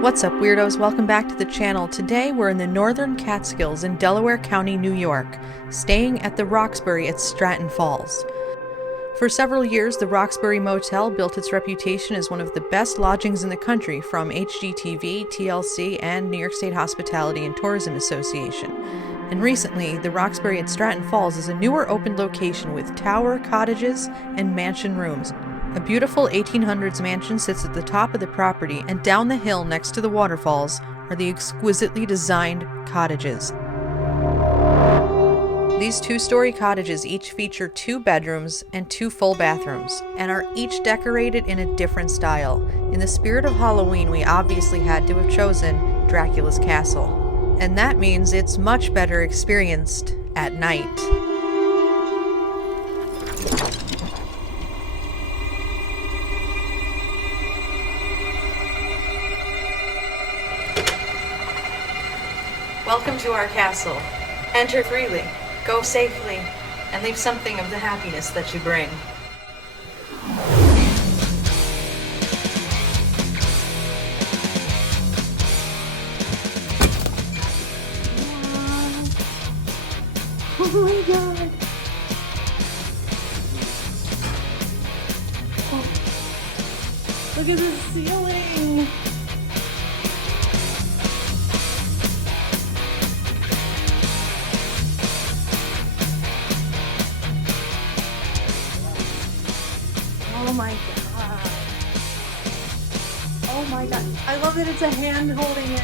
What's up, weirdos? Welcome back to the channel. Today we're in the northern Catskills in Delaware County, New York, staying at the Roxbury at Stratton Falls. For several years, the Roxbury Motel built its reputation as one of the best lodgings in the country from HGTV, TLC, and New York State Hospitality and Tourism Association. And recently, the Roxbury at Stratton Falls is a newer open location with tower, cottages, and mansion rooms. A beautiful 1800s mansion sits at the top of the property, and down the hill next to the waterfalls are the exquisitely designed cottages. These two-story cottages each feature 2 bedrooms and 2 full bathrooms, and are each decorated in a different style. In the spirit of Halloween, we obviously had to have chosen Dracula's castle. And that means it's much better experienced at night. Welcome to our castle. Enter freely, go safely, and leave something of the happiness that you bring. Oh my god! Oh. Look at the ceiling! Oh my god. Oh my god. I love that it's a hand holding it.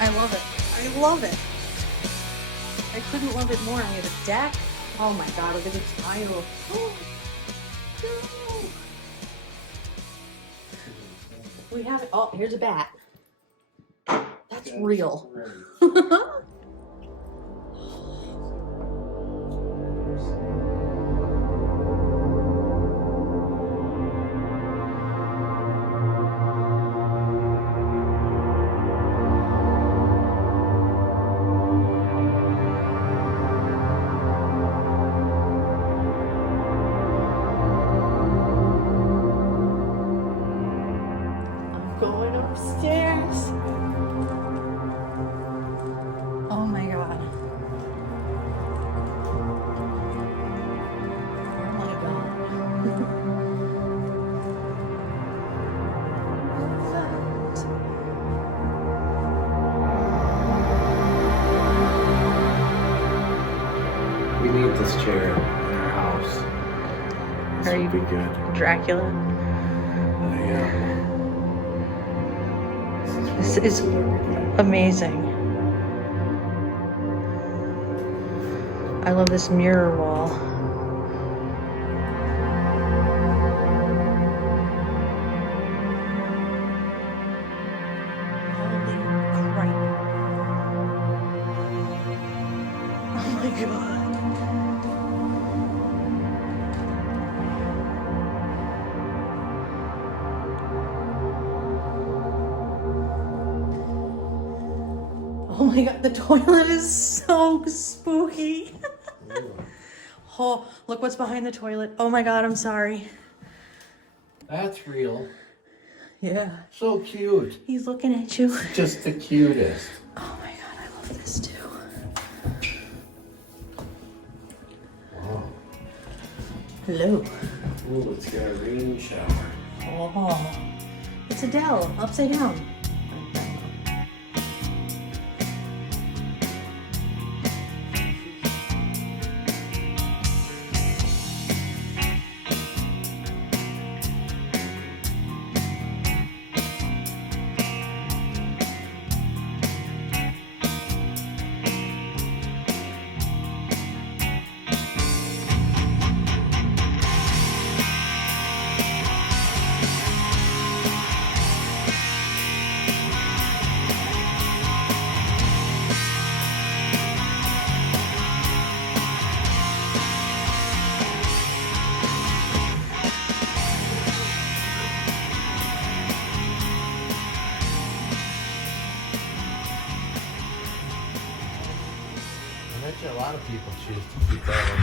I love it. I love it. I couldn't love it more. I have a deck. Oh my god, look at the tile. Oh, no. We have it. Oh, here's a bat. That's real. Going upstairs. Oh my god. Oh my god. We need this chair in our house. This Are would you be good. Dracula? Yeah. This is amazing. I love this mirror wall. Holy crap. Oh my god. Oh my god, the toilet is so spooky. Oh, look what's behind the toilet. Oh my god, I'm sorry. That's real. Yeah. So cute. He's looking at you. Just the cutest. Oh my god, I love this too. Wow. Hello. Ooh, it's got a rain shower. Oh. It's Adele, upside down. bet you a lot of people choose to keep that one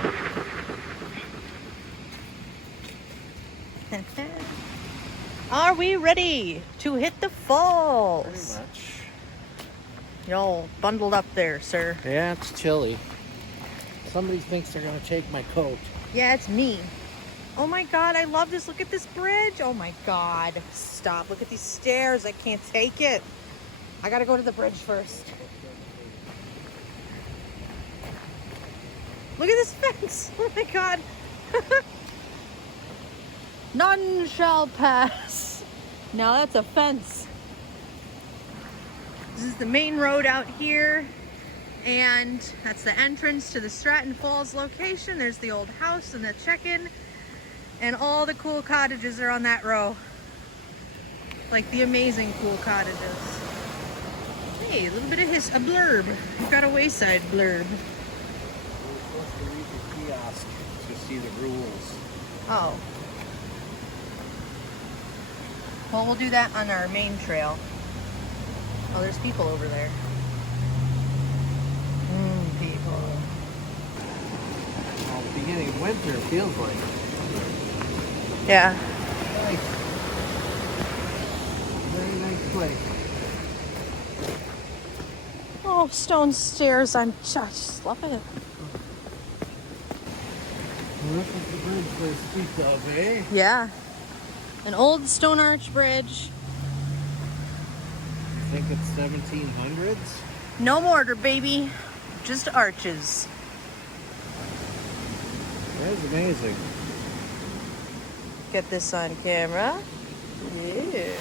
nice. Are we ready to hit the falls? Pretty much. Y'all bundled up there, sir. Yeah, it's chilly. Somebody thinks they're gonna take my coat. Yeah, it's me. Oh my God, I love this. Look at this bridge. Oh my God. Stop. Look at these stairs. I can't take it. I gotta go to the bridge first. Look at this fence. Oh my God. None shall pass. Now that's a fence. This is the main road out here, and that's the entrance to the Stratton Falls location. There's the old house and the check-in, and all the cool cottages are on that row. Like the amazing cool cottages. Hey, a little bit of a blurb. We've got a wayside blurb. We're supposed to read the kiosk to see the rules. Oh. Well, we'll do that on our main trail. Oh, there's people over there. People. Well, the beginning of winter feels like. Yeah. Nice. Very nice place. Oh, stone stairs. I just love it. Well, this is the bridge they speak of, eh? Yeah. An old stone arch bridge. I think it's 1700s. No mortar, baby. Just arches. That is amazing. Get this on camera. Yeah.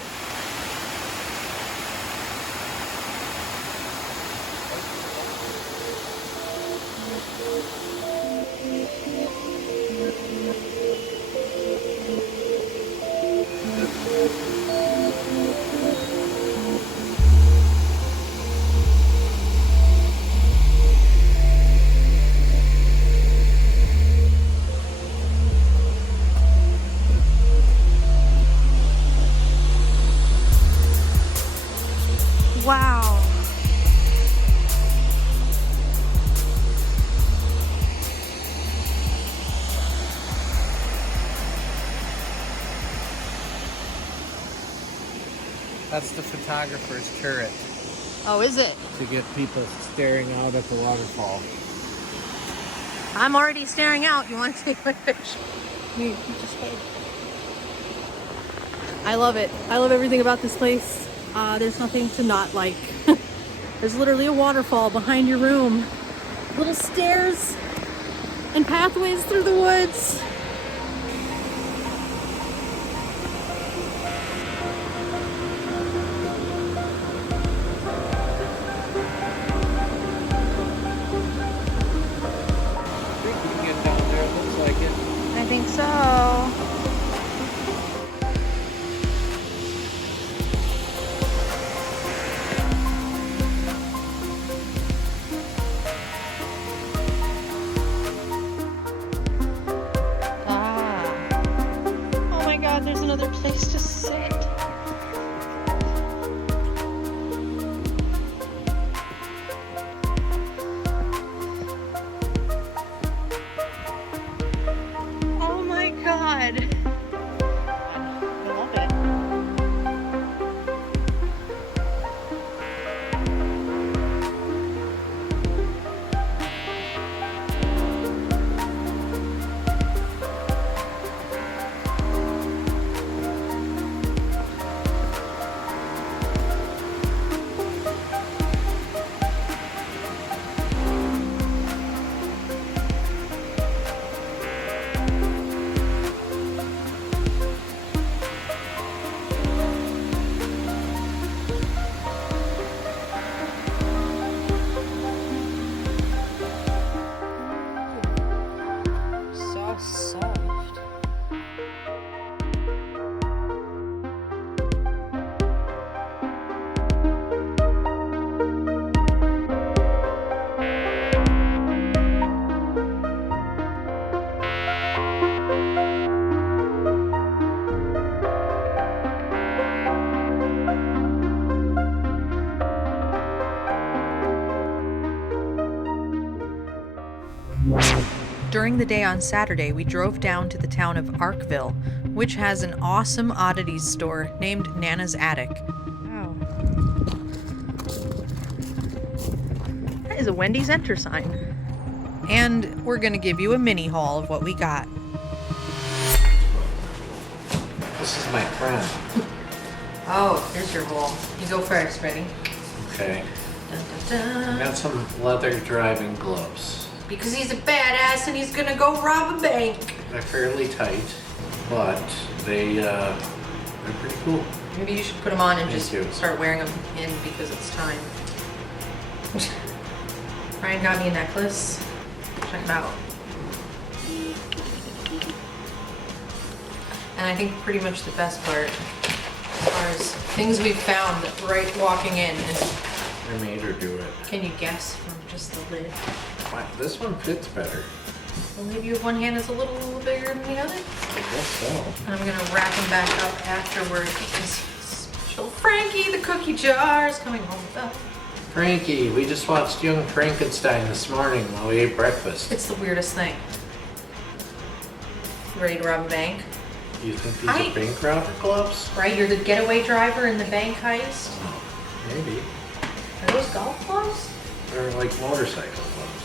Wow. That's the photographer's turret Oh, is it? to get people staring out at the waterfall. I'm already staring out. You want to take my picture? Just wait. I love it. I love everything about this place. There's nothing to not like. There's literally a waterfall behind your room. Little stairs and pathways through the woods. I think we can get down there, it looks like it. I think so. Oh my God, there's another place to sit. Oh my God. I love it. So soft. During the day on Saturday, we drove down to the town of Arkville, which has an awesome oddities store named Nana's Attic. Wow. That is a Wendy's Enter sign. And we're gonna give you a mini haul of what we got. This is my friend. Oh, here's your haul. You go first, ready? Okay. Dun, dun, dun. I got some leather driving gloves. Because he's a badass and he's gonna go rob a bank. They're fairly tight, but they're pretty cool. Maybe you should put them on and Me just too. start wearing them in because it's time. Ryan got me a necklace. Check it out. And I think pretty much the best part, as far as things we've found right walking in, is I made her do it. can you guess from just the lid? Wow, this one fits better. Well, maybe your one hand is a little bigger than the other. I guess so. And I'm gonna wrap them back up afterward because special Frankie, the cookie jar, is coming home with us. Frankie, we just watched Young Frankenstein this morning while we ate breakfast. It's the weirdest thing. Ready to rob a bank? Do you think these are bank robber gloves? Right, you're the getaway driver in the bank heist. Oh, maybe. Are those golf gloves? They're like motorcycle gloves.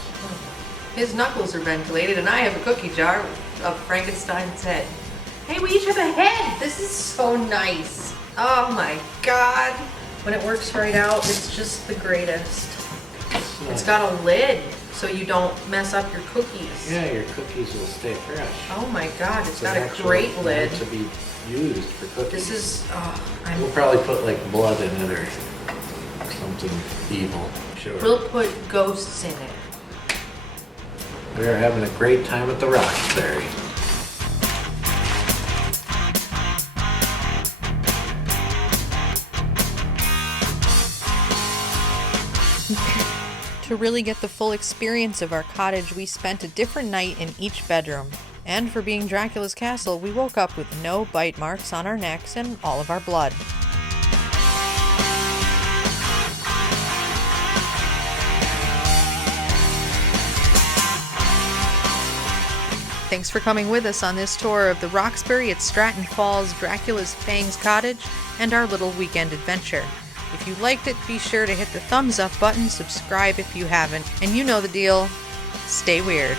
His knuckles are ventilated, and I have a cookie jar of Frankenstein's head. Hey, we each have a head! This is so nice. Oh my god. When it works right out, it's just the greatest. It's got a lid, so you don't mess up your cookies. Yeah, your cookies will stay fresh. Oh my god, it's got They're a great actually lid. meant to be used for cookies. This is, We'll probably put like blood in it or something evil. Sure. we'll put ghosts in it. We are having a great time at the Roxbury. To really get the full experience of our cottage, we spent a different night in each bedroom. And for being Dracula's castle, we woke up with no bite marks on our necks and all of our blood. Thanks for coming with us on this tour of the Roxbury at Stratton Falls, Dracula's Fangs cottage, and our little weekend adventure. If you liked it, be sure to hit the thumbs up button, subscribe if you haven't, and you know the deal. Stay weird.